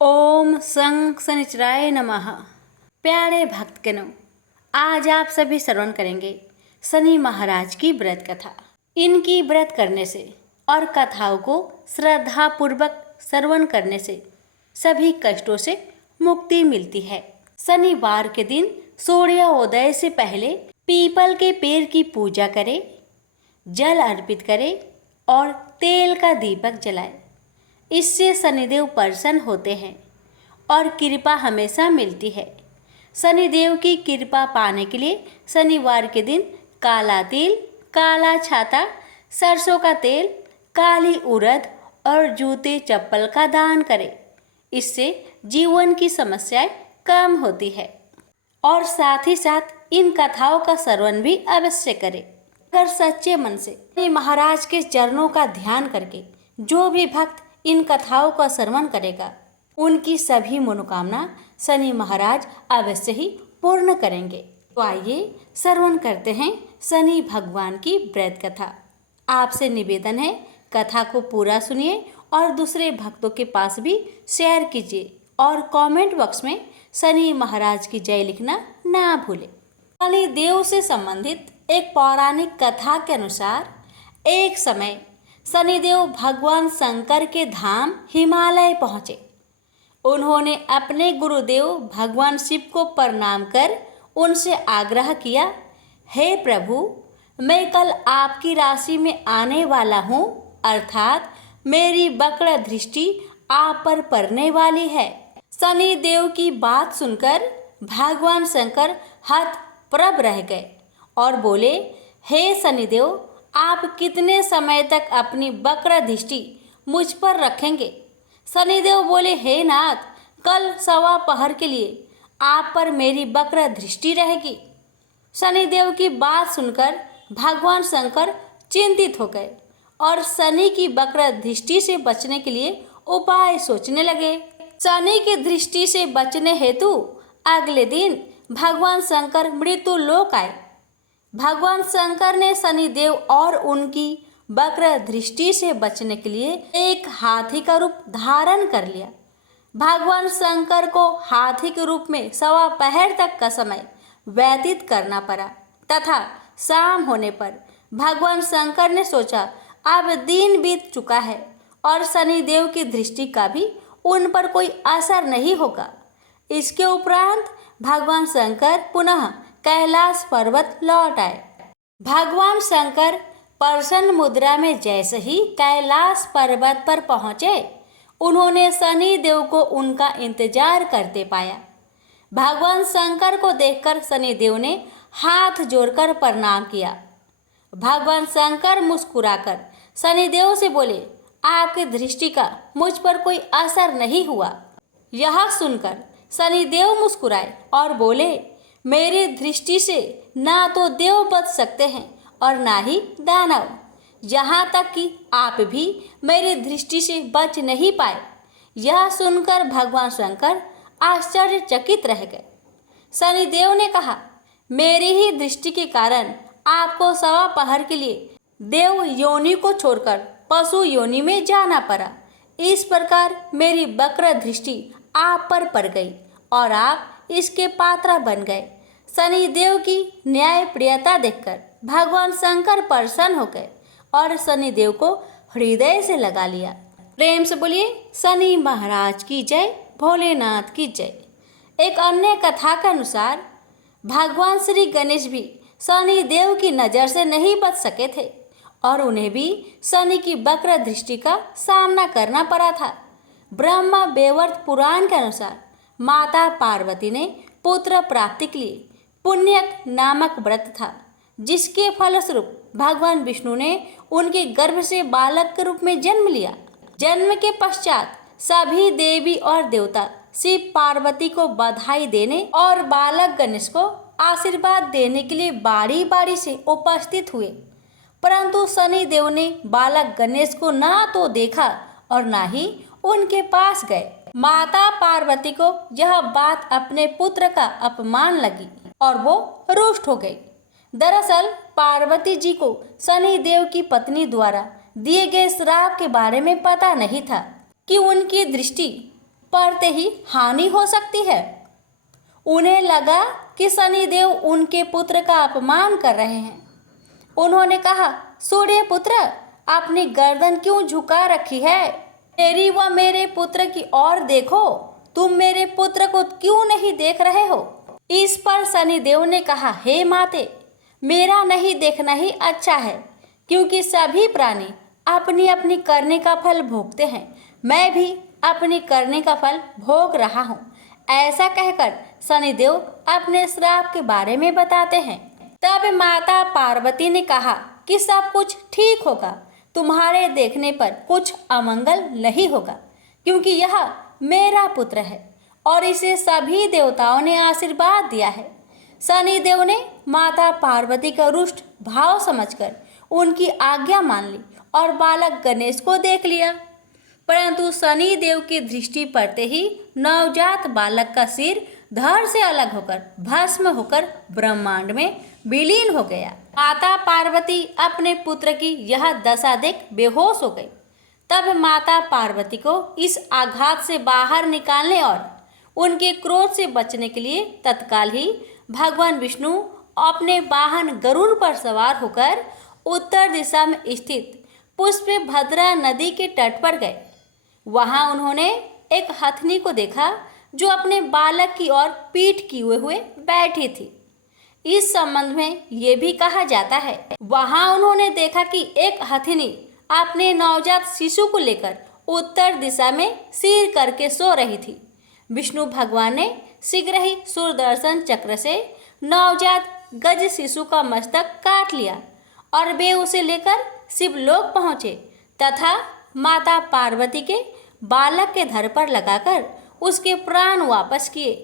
ओम सं शनिचराय नमः। प्यारे भक्तगणों, आज आप सभी श्रवण करेंगे शनि महाराज की व्रत कथा। इनकी व्रत करने से और कथाओं को श्रद्धा पूर्वक श्रवण करने से सभी कष्टों से मुक्ति मिलती है। शनिवार के दिन सूर्योदय से पहले पीपल के पेड़ की पूजा करें, जल अर्पित करें और तेल का दीपक जलाएं। इससे शनिदेव प्रसन्न होते हैं और कृपा हमेशा मिलती है। शनिदेव की कृपा पाने के लिए शनिवार के दिन काला तिल, काला छाता, सरसों का तेल, काली उड़द और जूते चप्पल का दान करें। इससे जीवन की समस्याएं कम होती है और साथ ही साथ इन कथाओं का श्रवण भी अवश्य करें। अगर सच्चे मन से शनि महाराज के चरणों का ध्यान करके जो भी भक्त इन कथाओं का श्रवण करेगा, उनकी सभी मनोकामना शनि महाराज अवश्य ही पूर्ण करेंगे। तो आइए श्रवण करते हैं शनि भगवान की व्रत कथा। आपसे निवेदन है, कथा को पूरा सुनिए और दूसरे भक्तों के पास भी शेयर कीजिए और कमेंट बॉक्स में शनि महाराज की जय लिखना ना भूलें। शनि देव से संबंधित एक पौराणिक कथा के अनुसार एक समय शनिदेव भगवान शंकर के धाम हिमालय पहुँचे। उन्होंने अपने गुरुदेव भगवान शिव को प्रणाम कर उनसे आग्रह किया, हे प्रभु, मैं कल आपकी राशि में आने वाला हूँ, अर्थात मेरी वक्र दृष्टि आप पर पड़ने वाली है। शनिदेव की बात सुनकर भगवान शंकर हतप्रभ रह गए और बोले, हे शनिदेव, आप कितने समय तक अपनी वक्र दृष्टि मुझ पर रखेंगे? शनिदेव बोले, हे नाथ, कल सवा पहर के लिए आप पर मेरी वक्र दृष्टि रहेगी। शनिदेव की बात सुनकर भगवान शंकर चिंतित हो गए और शनि की वक्र दृष्टि से बचने के लिए उपाय सोचने लगे। शनि की दृष्टि से बचने हेतु अगले दिन भगवान शंकर मृत्यु लोक आए। भगवान शंकर ने शनिदेव और उनकी वक्र दृष्टि से बचने के लिए एक हाथी का रूप धारण कर लिया। भगवान शंकर को हाथी के रूप में सवा पहर तक का समय व्यतीत करना पड़ा तथा शाम होने पर भगवान शंकर ने सोचा, अब दिन बीत चुका है और शनिदेव की दृष्टि का भी उन पर कोई असर नहीं होगा। इसके उपरांत भगवान शंकर पुनः कैलाश पर्वत लौट आए। भगवान शंकर प्रसन्न मुद्रा में जैसे ही कैलाश पर्वत पर पहुँचे, उन्होंने शनि देव को उनका इंतजार करते पाया। भगवान शंकर को देखकर शनि देव ने हाथ जोड़कर प्रणाम किया। भगवान शंकर मुस्कुराकर शनि देव से बोले, आपकी दृष्टि का मुझ पर कोई असर नहीं हुआ। यह सुनकर शनि देव मुस्कुराए और बोले, मेरी दृष्टि से ना तो देव बच सकते हैं और ना ही दानव, यहाँ तक कि आप भी मेरी दृष्टि से बच नहीं पाए। यह सुनकर भगवान शंकर आश्चर्यचकित रह गए। शनिदेव ने कहा, मेरी ही दृष्टि के कारण आपको सवा पहर के लिए देव योनि को छोड़कर पशु योनि में जाना पड़ा। इस प्रकार मेरी वक्र दृष्टि आप पर पड़ गई और आप इसके पात्र बन गए। शनिदेव की न्यायप्रियता देखकर भगवान शंकर प्रसन्न हो गए और शनिदेव को हृदय से लगा लिया। प्रेम से बोलिए, शनि महाराज की जय, भोलेनाथ की जय। एक अन्य कथा के अनुसार भगवान श्री गणेश भी शनिदेव की नज़र से नहीं बच सके थे और उन्हें भी शनि की वक्र दृष्टि का सामना करना पड़ा था। ब्रह्मा वैवर्त पुराण के अनुसार माता पार्वती ने पुत्र प्राप्ति के लिए पुण्यक नामक व्रत था, जिसके फलस्वरूप भगवान विष्णु ने उनके गर्भ से बालक के रूप में जन्म लिया। जन्म के पश्चात सभी देवी और देवता शिव पार्वती को बधाई देने और बालक गणेश को आशीर्वाद देने के लिए बारी बारी से उपस्थित हुए, परंतु शनि देव ने बालक गणेश को ना तो देखा और ना ही उनके पास गए। माता पार्वती को यह बात अपने पुत्र का अपमान लगी और वो रुष्ट हो गई। दरअसल पार्वती जी को शनि देव की पत्नी द्वारा दिए गए श्राप के बारे में पता नहीं था कि उनकी दृष्टि पड़ते ही हानि हो सकती है। उन्हें लगा कि शनिदेव उनके पुत्र का अपमान कर रहे हैं। उन्होंने कहा, सूर्य पुत्र, अपनी गर्दन क्यों झुका रखी है? मेरी व मेरे पुत्र की ओर देखो, तुम मेरे पुत्र को क्यों नहीं देख रहे हो? इस पर शनिदेव ने कहा, हे माते, मेरा नहीं देखना ही अच्छा है, क्योंकि सभी प्राणी अपनी अपनी करने का फल भोगते हैं। मैं भी अपनी करने का फल भोग रहा हूँ। ऐसा कहकर शनिदेव अपने श्राप के बारे में बताते हैं। तब माता पार्वती ने कहा कि सब कुछ ठीक होगा, तुम्हारे देखने पर कुछ अमंगल नहीं होगा, क्योंकि यह मेरा पुत्र है और इसे सभी देवताओं ने आशीर्वाद दिया है। शनिदेव ने माता पार्वती का रुष्ट भाव समझकर उनकी आज्ञा मान ली और बालक गणेश को देख लिया। परंतु शनिदेव की दृष्टि पड़ते ही नवजात बालक का सिर धड़ से अलग होकर भस्म होकर ब्रह्मांड में विलीन हो गया। माता पार्वती अपने पुत्र की यह दशा देख बेहोश हो गई। तब माता पार्वती को इस आघात से बाहर निकालने और उनके क्रोध से बचने के लिए तत्काल ही भगवान विष्णु अपने वाहन गरुड़ पर सवार होकर उत्तर दिशा में स्थित पुष्पभद्रा नदी के तट पर गए। वहां उन्होंने एक हथनी को देखा जो अपने बालक की ओर पीठ किए हुए बैठी थी। इस संबंध में ये भी कहा जाता है, वहां उन्होंने देखा कि एक हथनी अपने नवजात शिशु को लेकर उत्तर दिशा में सिर करके सो रही थी। विष्णु भगवान ने शीघ्र ही सुदर्शन चक्र से नवजात गज शिशु का मस्तक काट लिया और वे उसे लेकर शिवलोक पहुँचे तथा माता पार्वती के बालक के धड़ पर लगाकर उसके प्राण वापस किए।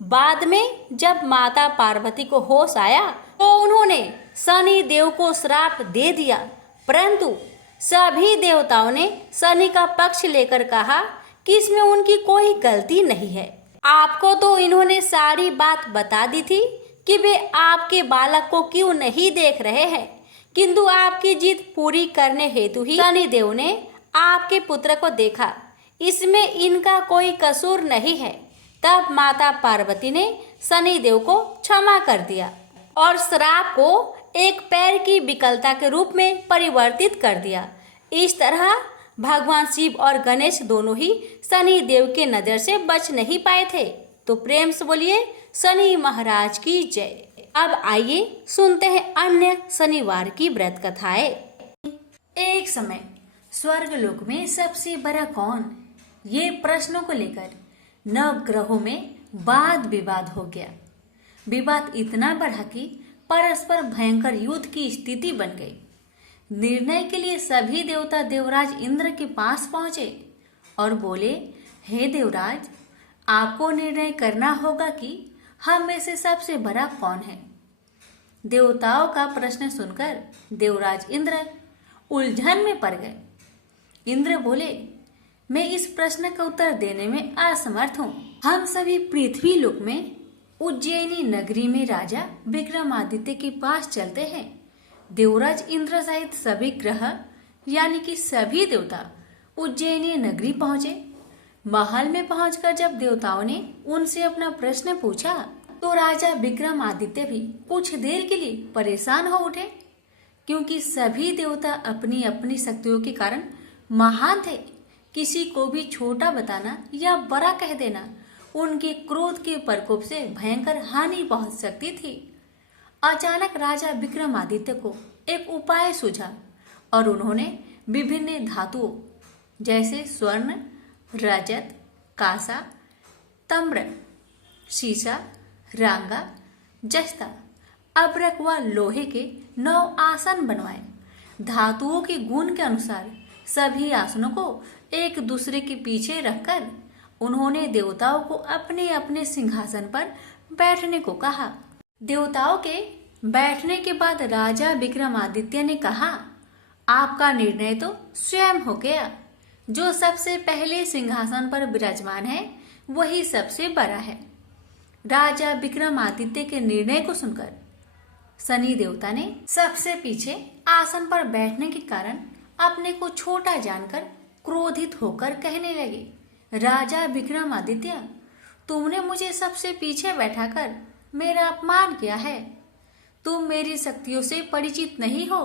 बाद में जब माता पार्वती को होश आया तो उन्होंने शनि देव को श्राप दे दिया, परंतु सभी देवताओं ने शनि का पक्ष लेकर कहा कि इसमें उनकी कोई गलती नहीं है। आपको तो इन्होंने सारी बात बता दी थी कि वे आपके बालक को क्यों नहीं देख रहे हैं, किंतु आपकी जीत पूरी करने हेतु ही शनिदेव ने आपके पुत्र को देखा, इसमें इनका कोई कसूर नहीं है। तब माता पार्वती ने शनिदेव को क्षमा कर दिया और श्राप को एक पैर की विकलता के रूप में परिवर्तित कर दिया। इस तरह भगवान शिव और गणेश दोनों ही शनि देव के नजर से बच नहीं पाए थे। तो प्रेम से बोलिए शनि महाराज की जय। अब आइए सुनते हैं अन्य शनिवार की व्रत कथाएं। एक समय स्वर्गलोक में सबसे बड़ा कौन, ये प्रश्नों को लेकर नवग्रहों में वाद विवाद हो गया। विवाद इतना बढ़ा कि परस्पर भयंकर युद्ध की स्थिति बन गई। निर्णय के लिए सभी देवता देवराज इंद्र के पास पहुंचे और बोले, हे देवराज, आपको निर्णय करना होगा कि हम में से सबसे बड़ा कौन है। देवताओं का प्रश्न सुनकर देवराज इंद्र उलझन में पड़ गए। इंद्र बोले, मैं इस प्रश्न का उत्तर देने में असमर्थ हूँ। हम सभी पृथ्वी लोक में उज्जैनी नगरी में राजा विक्रमादित्य के पास चलते हैं। देवराज इंद्र सहित सभी ग्रह यानी कि सभी देवता उज्जैनी नगरी पहुंचे। महल में पहुंचकर जब देवताओं ने उनसे अपना प्रश्न पूछा तो राजा विक्रमादित्य भी कुछ देर के लिए परेशान हो उठे, क्योंकि सभी देवता अपनी अपनी शक्तियों के कारण महान थे। किसी को भी छोटा बताना या बड़ा कह देना उनके क्रोध के प्रकोप से भयंकर हानि पहुंच सकती थी। अचानक राजा विक्रमादित्य को एक उपाय सूझा और उन्होंने विभिन्न धातुओं जैसे स्वर्ण, रजत, कांसा, ताम्र, शीशा, रांगा, जस्ता, अब्रक व लोहे के 9 आसन बनवाए। धातुओं के गुण के अनुसार सभी आसनों को एक दूसरे के पीछे रखकर उन्होंने देवताओं को अपने अपने सिंहासन पर बैठने को कहा। देवताओं के बैठने के बाद राजा विक्रमादित्य ने कहा, आपका निर्णय तो स्वयं हो गया। जो सबसे पहले सिंहासन पर विराजमान है वही सबसे बड़ा है। राजा विक्रमादित्य के निर्णय को सुनकर शनि देवता ने सबसे पीछे आसन पर बैठने के कारण अपने को छोटा जानकर क्रोधित होकर कहने लगे, राजा विक्रमादित्य, तुमने मुझे सबसे पीछे बैठाकर मेरा अपमान किया है। तुम मेरी शक्तियों से परिचित नहीं हो,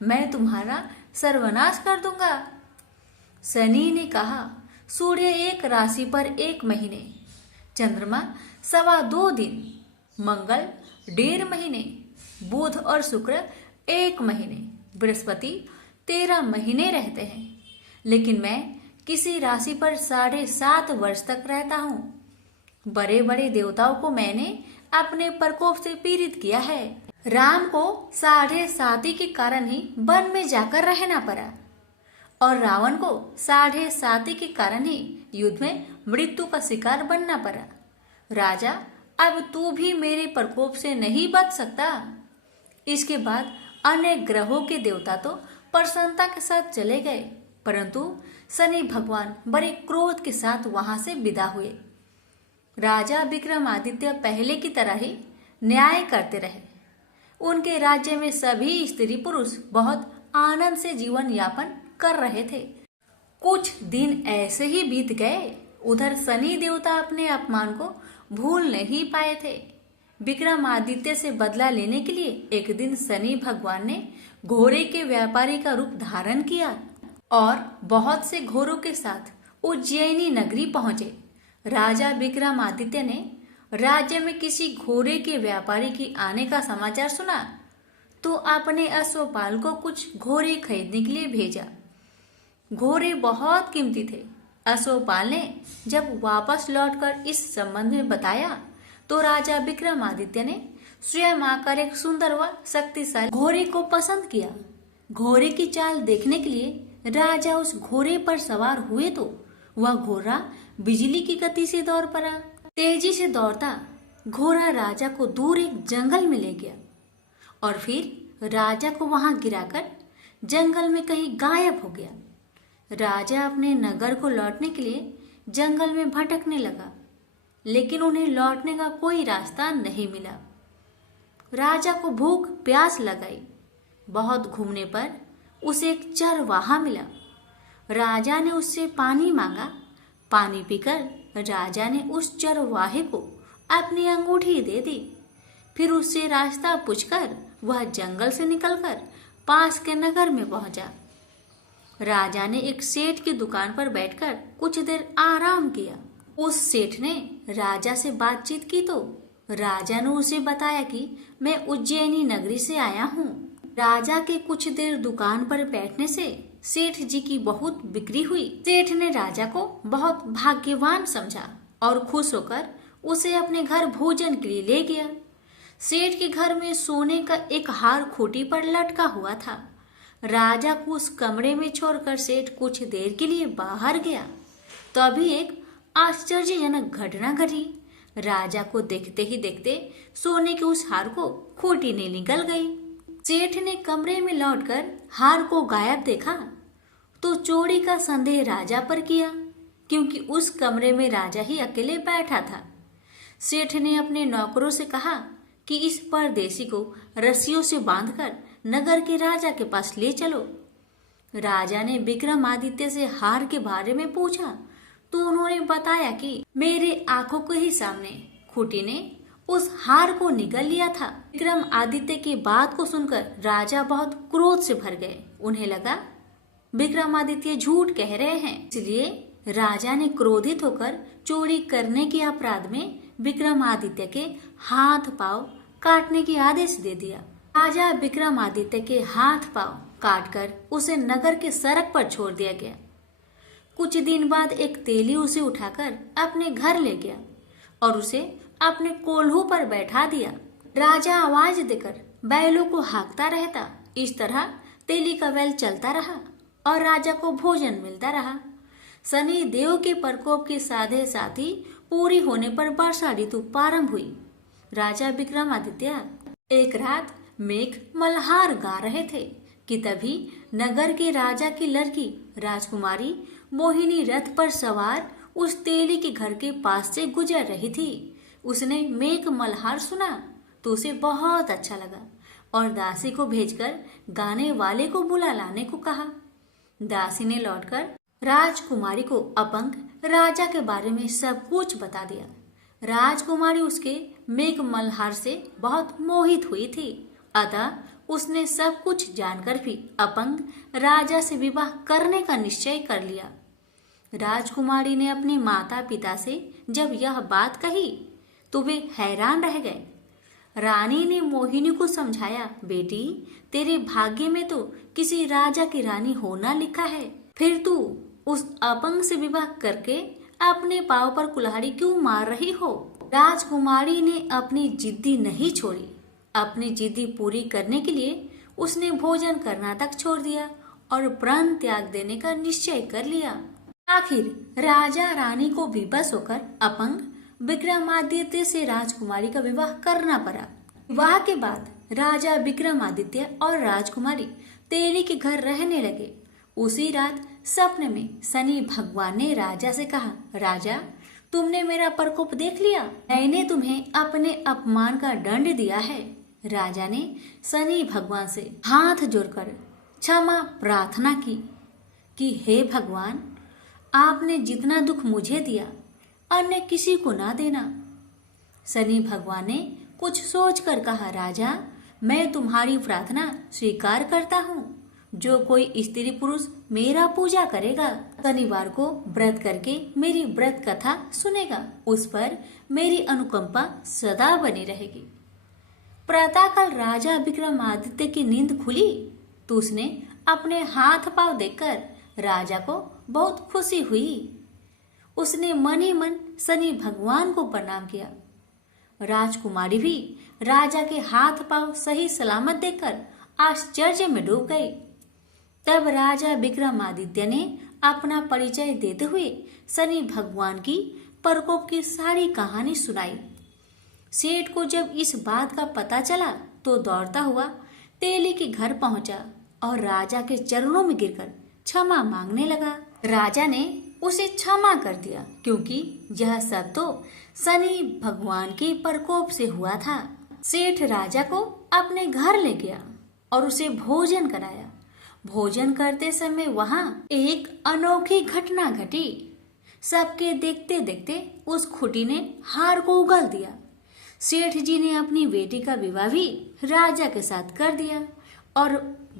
मैं तुम्हारा सर्वनाश कर दूंगा। शनि ने कहा, सूर्य एक राशि पर 1 महीने, चंद्रमा 2.25 दिन, मंगल 1.5 महीने, बुध और शुक्र 1 महीने, बृहस्पति 13 महीने रहते हैं। लेकिन मैं किसी राशि पर 7.5 वर्ष तक रहता हूँ। बड़े बड़े देवताओं को मैंने अपने प्रकोप से पीड़ित किया है। राम को 7.5 के कारण ही वन में जाकर रहना पड़ा और रावण को 7.5 के कारण ही युद्ध में मृत्यु का शिकार बनना पड़ा। राजा, अब तू भी मेरे प्रकोप से नहीं बच सकता। इसके बाद अन्य ग्रहों के देवता तो प्रसन्नता के साथ चले गए, परंतु शनि भगवान बड़े क्रोध के साथ वहां से विदा हुए। राजा विक्रमादित्य पहले की तरह ही न्याय करते रहे। उनके राज्य में सभी स्त्री पुरुष बहुत आनंद से जीवन यापन कर रहे थे। कुछ दिन ऐसे ही बीत गए। उधर शनि देवता अपने अपमान को भूल नहीं पाए थे। विक्रमादित्य से बदला लेने के लिए एक दिन शनि भगवान ने घोड़े के व्यापारी का रूप धारण किया और बहुत से घोड़ों के साथ उज्जैनी नगरी पहुंचे। राजा विक्रमादित्य ने राज्य में किसी घोड़े के व्यापारी की आने का समाचार सुना तो अपने अश्वपाल को कुछ घोड़े खरीदने के लिए भेजा। घोड़े बहुत कीमती थे। अश्वपाल ने जब वापस लौटकर इस संबंध में बताया तो राजा विक्रमादित्य ने स्वयं आकर एक सुंदर व शक्तिशाली घोड़े को पसंद किया। घोड़े की चाल देखने के लिए राजा उस घोड़े पर सवार हुए तो वह घोड़ा बिजली की गति से दौड़ पड़ा। तेजी से दौड़ता घोड़ा राजा को दूर एक जंगल में ले गया और फिर राजा को वहां गिराकर जंगल में कहीं गायब हो गया। राजा अपने नगर को लौटने के लिए जंगल में भटकने लगा, लेकिन उन्हें लौटने का कोई रास्ता नहीं मिला। राजा को भूख प्यास लगाई। बहुत घूमने पर उसे एक चरवाहा मिला। राजा ने उससे पानी मांगा। पानी पीकर राजा ने उस चरवाहे को अपनी अंगूठी दे दी। फिर उससे रास्ता पूछकर वह जंगल से निकलकर पास के नगर में पहुंचा। राजा ने एक सेठ की दुकान पर बैठकर कुछ देर आराम किया। उस सेठ ने राजा से बातचीत की तो राजा ने उसे बताया कि मैं उज्जैनी नगरी से आया हूँ। राजा के कुछ देर दुकान पर बैठने से सेठ जी की बहुत बिक्री हुई। सेठ ने राजा को बहुत भाग्यवान समझा और खुश होकर उसे अपने घर भोजन के लिए ले गया। सेठ के घर में सोने का एक हार खूंटी पर लटका हुआ था। राजा को उस कमरे में छोड़कर सेठ कुछ देर के लिए बाहर गया। तभी एक आश्चर्यजनक घटना घटी। राजा को देखते ही देखते सोने के उस हार को खूंटी ने निकल गई। सेठ ने कमरे में लौटकर हार को गायब देखा तो चोरी का संदेह राजा पर किया, क्योंकि उस कमरे में राजा ही अकेले बैठा था। सेठ ने अपने नौकरों से कहा कि इस परदेसी को रस्सियों से बांधकर नगर के राजा के पास ले चलो। राजा ने विक्रमादित्य से हार के बारे में पूछा तो उन्होंने बताया कि मेरे आंखों के ही सामने खूंटी ने उस हार को निगल लिया था। विक्रमादित्य की बात को सुनकर राजा बहुत क्रोध से भर गए। उन्हें लगा विक्रमादित्य झूठ कह रहे हैं, इसलिए राजा ने क्रोधित होकर चोरी करने के अपराध में विक्रमादित्य के हाथ पांव काटने की आदेश दे दिया। राजा विक्रमादित्य के हाथ पांव काटकर उसे नगर के सड़क पर छोड़ दिया गया। कुछ दिन बाद एक तेली उसे उठाकर अपने घर ले गया और उसे अपने कोल्हू पर बैठा दिया। राजा आवाज देकर बैलों को हाँकता रहता। इस तरह तेली का बैल चलता रहा और राजा को भोजन मिलता रहा। शनि देव के प्रकोप के साधे साथी पूरी होने पर वर्षा ऋतु प्रारंभ हुई। राजा विक्रमादित्य एक रात मेघ मल्हार गा रहे थे कि तभी नगर के राजा की लड़की राजकुमारी मोहिनी रथ पर सवार उस तेली के घर के पास से गुजर रही थी। उसने मेघ मल्हार सुना तो उसे बहुत अच्छा लगा और दासी को भेजकर गाने वाले को बुला लाने को कहा। दासी ने लौटकर राजकुमारी को अपंग राजा के बारे में सब कुछ बता दिया। राजकुमारी उसके मेघ मल्हार से बहुत मोहित हुई थी, अतः उसने सब कुछ जानकर भी अपंग राजा से विवाह करने का निश्चय कर लिया। राजकुमारी ने अपने माता पिता से जब यह बात कही तो वे हैरान रह गए। रानी ने मोहिनी को समझाया, बेटी तेरे भाग्य में तो किसी राजा की रानी होना लिखा है, फिर तू उस अपंग से विवाह करके अपने पांव पर कुल्हाड़ी क्यों मार रही हो। राजकुमारी ने अपनी जिद्दी नहीं छोड़ी। अपनी जिद्दी पूरी करने के लिए उसने भोजन करना तक छोड़ दिया और प्राण त्याग देने का निश्चय कर लिया। आखिर राजा रानी को विवश होकर अपंग विक्रमादित्य से राजकुमारी का विवाह करना पड़ा। विवाह के बाद राजा विक्रमादित्य और राजकुमारी तेली के घर रहने लगे। उसी रात सपने में शनि भगवान ने राजा से कहा, राजा तुमने मेरा प्रकोप देख लिया, मैंने तुम्हें अपने अपमान का दंड दिया है। राजा ने शनि भगवान से हाथ जोड़कर क्षमा प्रार्थना की कि हे भगवान, आपने जितना दुख मुझे दिया अन्य किसी को ना देना। शनि भगवान ने कुछ सोचकर कहा, राजा मैं तुम्हारी प्रार्थना स्वीकार करता हूँ। जो कोई स्त्री पुरुष मेरा पूजा करेगा, शनिवार को व्रत करके मेरी व्रत कथा सुनेगा, उस पर मेरी अनुकंपा सदा बनी रहेगी। प्रातःकाल राजा विक्रमादित्य की नींद खुली तो उसने अपने हाथ पांव देखकर राजा को बहुत खुशी हुई। उसने मन ही मन शनि भगवान को प्रणाम किया। राजकुमारी भी राजा के हाथ पांव सही सलामत देखकर आश्चर्य में डूब गई। तब राजा विक्रमादित्य ने अपना परिचय देते हुए शनि भगवान की प्रकोप की सारी कहानी सुनाई। सेठ को जब इस बात का पता चला तो दौड़ता हुआ तेली के घर पहुंचा और राजा के चरणों में गिरकर क्षमा मांगने लगा। राजा ने उसे क्षमा कर दिया क्योंकि यह सब तो शनि भगवान के प्रकोप से हुआ था। सेठ राजा को अपने घर ले गया और उसे भोजन कराया। भोजन करते समय वहां एक अनोखी घटना घटी। सबके देखते देखते उस खुटी ने हार को उगल दिया। सेठ जी ने अपनी बेटी का विवाह भी राजा के साथ कर दिया और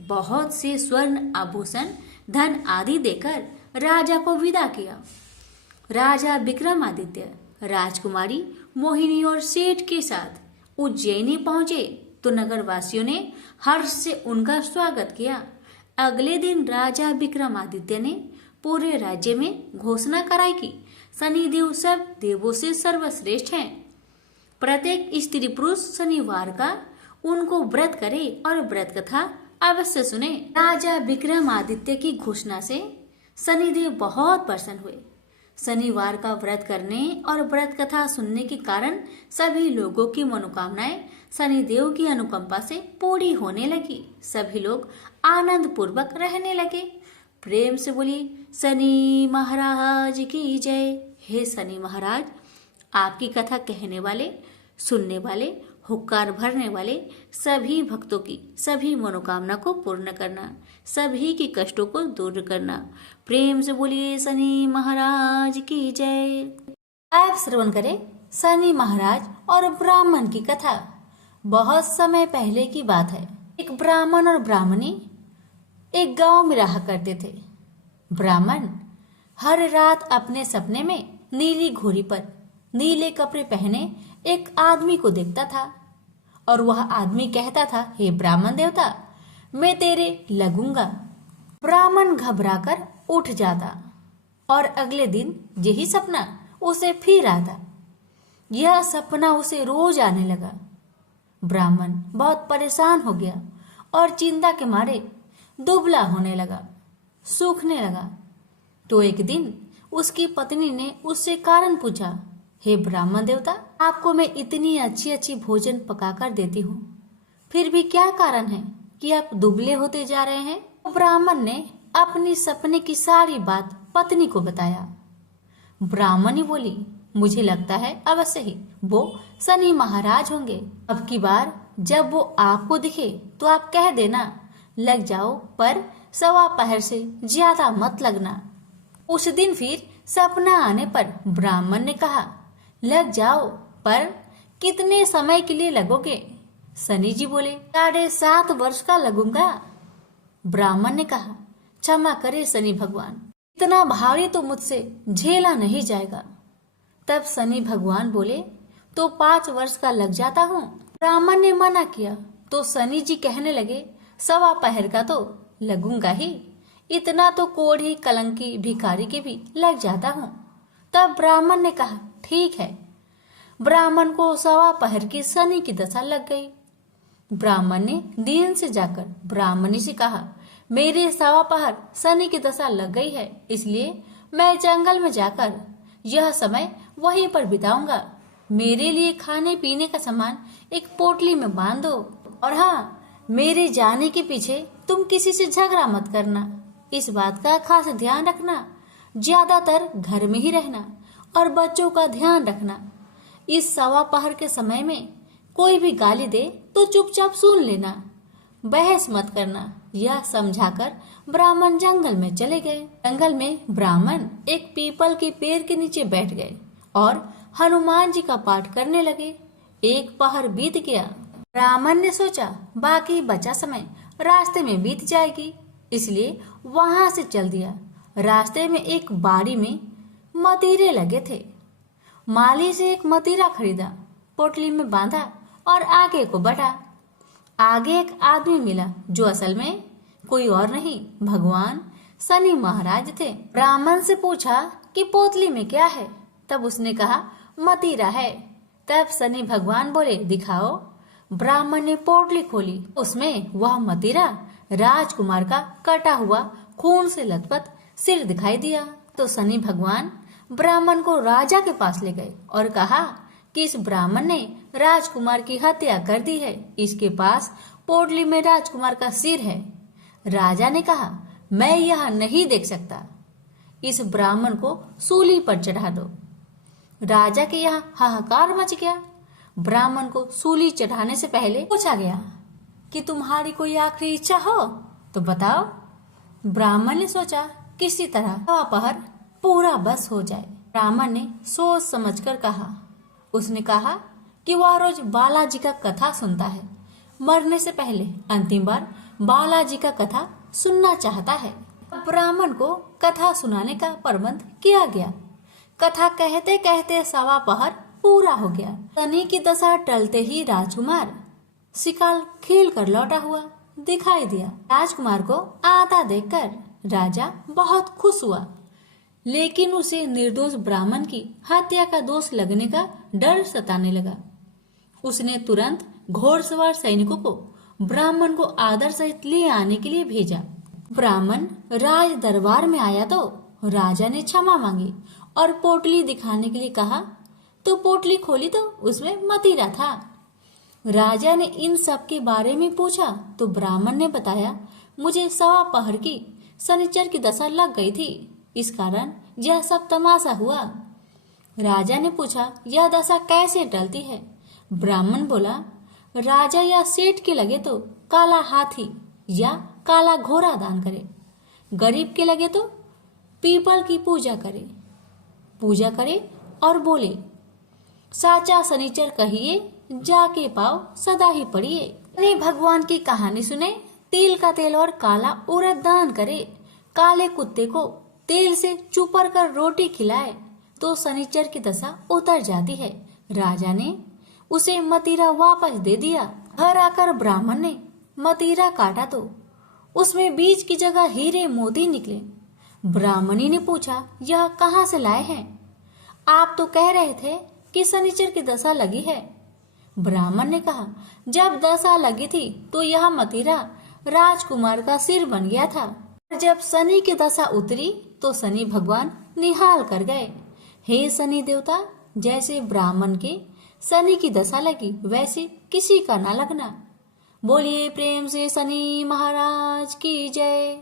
बहुत से स्वर्ण आभूषण धन आदि देकर राजा को विदा किया। राजा विक्रमादित्य राजकुमारी मोहिनी और सेठ के साथ उज्जैनी पहुंचे तो नगरवासियों ने हर्ष से उनका स्वागत किया। अगले दिन राजा विक्रमादित्य ने पूरे राज्य में घोषणा कराई कि शनिदेव सब देवों से सर्वश्रेष्ठ हैं। प्रत्येक स्त्री पुरुष शनिवार का उनको व्रत करे और व्रत कथा अवश्य सुने। राजा विक्रमादित्य की घोषणा से शनिदेव बहुत प्रसन्न हुए। शनिवार का व्रत करने और व्रत कथा सुनने के कारण सभी लोगों की मनोकामनाएं शनिदेव की अनुकंपा से पूरी होने लगी। सभी लोग आनंद पूर्वक रहने लगे। प्रेम से बोली शनि महाराज की जय। हे शनि महाराज, आपकी कथा कहने वाले, सुनने वाले, हुक्कार भरने वाले सभी भक्तों की सभी मनोकामना को पूर्ण करना, सभी के कष्टों को दूर करना। प्रेम से बोलिए शनि महाराज की जय। आप श्रवण करें शनि महाराज और ब्राह्मण की कथा। बहुत समय पहले की बात है। एक ब्राह्मण और ब्राह्मणी एक गांव में रहा करते थे। ब्राह्मण हर रात अपने सपने में नीली घोड़ी पर नीले कपड़े पहने एक आदमी को देखता था और वह आदमी कहता था, हे ब्राह्मण देवता, मैं तेरे लगूंगा। ब्राह्मण घबराकर उठ जाता और अगले दिन यही सपना उसे फिर आता। यह सपना उसे रोज आने लगा। ब्राह्मण बहुत परेशान हो गया और चिंता के मारे दुबला होने लगा, सूखने लगा। तो एक दिन उसकी पत्नी ने उससे कारण पूछा, हे ब्राह्मण देवता, आपको मैं इतनी अच्छी अच्छी भोजन पकाकर देती हूँ, फिर भी क्या कारण है कि आप दुबले होते जा रहे हैं? तो ब्राह्मण ने अपनी सपने की सारी बात पत्नी को बताया। ब्राह्मणी बोली, मुझे लगता है अवश्य ही वो शनि महाराज होंगे। अब की बार जब वो आपको दिखे तो आप कह देना, लग जाओ पर 1.25 पहर से ज्यादा मत लगना। उस दिन फिर सपना आने पर ब्राह्मण ने कहा, लग जाओ, पर कितने समय के लिए लगोगे? शनि जी बोले, 7.5 वर्ष का लगूंगा। ब्राह्मण ने कहा, क्षमा करे शनि भगवान, इतना भारी तो मुझसे झेला नहीं जाएगा। तब शनि भगवान बोले, तो 5 वर्ष का लग जाता हूँ। ब्राह्मण ने मना किया तो शनि जी कहने लगे, 1.25 पहर का तो लगूंगा ही, इतना तो कोढ़ी कलंकी भिखारी के भी लग जाता हूँ। तब ब्राह्मण ने कहा, ठीक है। ब्राह्मण को 1.25 पहर की शनि की दशा लग गई। ब्राह्मण ने दीन से जाकर ब्राह्मणी से कहा, मेरे 1.25 पहर शनि की दशा लग गई है, इसलिए मैं जंगल में जाकर यह समय वहीं पर बिताऊंगा। मेरे लिए खाने पीने का सामान एक पोटली में बांध दो, और हाँ, मेरे जाने के पीछे तुम किसी से झगड़ा मत करना। इस बात का खास ध्यान रखना, ज्यादातर घर में ही रहना और बच्चों का ध्यान रखना। इस 1.25 पहर के समय में कोई भी गाली दे तो चुपचाप सुन लेना, बहस मत करना। यह समझाकर ब्राह्मण जंगल में चले गए। जंगल में ब्राह्मण एक पीपल के पेड़ के नीचे बैठ गए और हनुमान जी का पाठ करने लगे। 1 पहर बीत गया। ब्राह्मण ने सोचा बाकी बचा समय रास्ते में बीत जाएगी, इसलिए वहां से चल दिया। रास्ते में एक बाड़ी में मतीरे लगे थे। माली से एक मतीरा खरीदा, पोटली में बांधा और आगे को बढ़ा। आगे एक आदमी मिला जो असल में कोई और नहीं, भगवान शनि महाराज थे। ब्राह्मण से पूछा कि पोतली में क्या है? तब उसने कहा, मतीरा है। तब शनि भगवान बोले, दिखाओ। ब्राह्मण ने पोटली खोली, उसमें वह मतीरा राजकुमार का कटा हुआ खून से लथपथ सिर दिखाई दिया। तो शनि भगवान ब्राह्मण को राजा के पास ले गए और कहा कि इस ब्राह्मण ने राजकुमार की हत्या कर दी है, इसके पास पोटली में राजकुमार का सिर है। राजा ने कहा, मैं यह नहीं देख सकता, इस ब्राह्मण को सूली पर चढ़ा दो। राजा के यहाँ हाहाकार मच गया। ब्राह्मण को सूली चढ़ाने से पहले पूछा गया कि तुम्हारी कोई आखिरी इच्छा हो तो बताओ। ब्राह्मण ने सोचा किसी तरह 1.25 पहर पूरा बस हो जाए। ब्राह्मण ने सोच समझकर कहा। उसने कहा कि वह रोज बालाजी का कथा सुनता है, मरने से पहले अंतिम बार बालाजी का कथा सुनना चाहता है। ब्राह्मण को कथा सुनाने का प्रबंध किया गया। कथा कहते कहते 1.25 पहर पूरा हो गया। शनि की दशा टलते ही राजकुमार शिकार खेल कर लौटा हुआ दिखाई दिया। राजकुमार को आता देखकर राजा बहुत खुश हुआ, लेकिन उसे निर्दोष ब्राह्मण की हत्या का दोष लगने का डर सताने लगा। उसने तुरंत घोड़सवार सैनिकों को ब्राह्मण को आदर सहित ले आने के लिए भेजा। ब्राह्मण राज दरबार में आया तो राजा ने क्षमा मांगी और पोटली दिखाने के लिए कहा, तो पोटली खोली तो उसमें मतीरा था। राजा ने इन सब के बारे में पूछा तो ब्राह्मण ने बताया, मुझे 1.25 पहर की शनिचर की दशा लग गई थी, इस कारण यह सब तमाशा हुआ। राजा ने पूछा, यह दशा कैसे टलती है? ब्राह्मण बोला, राजा या सेठ के लगे तो काला हाथी या काला घोड़ा दान करे, गरीब के लगे तो पीपल की पूजा करे और बोले, साचा शनिचर कहिए, जाके पाओ सदा ही पढ़िए। शनि भगवान की कहानी सुने, तिल का तेल और काला उड़द दान करे, काले कुत्ते को तेल से चुपर कर रोटी खिलाए तो शनिचर की दशा उतर जाती है। राजा ने उसे मतीरा वापस दे दिया। घर आकर ब्राह्मण ने मतीरा काटा तो उसमें बीज की जगह हीरे मोती निकले। ब्राह्मणी ने पूछा, यह कहाँ से लाए हैं? आप तो कह रहे थे कि शनिचर की दशा लगी है। ब्राह्मण ने कहा, जब दशा लगी थी तो यह मतीरा राजकुमार का सिर बन गया था। जब शनि की दशा उतरी तो शनि भगवान निहाल कर गए। हे शनि देवता, जैसे ब्राह्मण के शनि की दशा लगी वैसे किसी का ना लगना। बोलिए प्रेम से शनि महाराज की जय।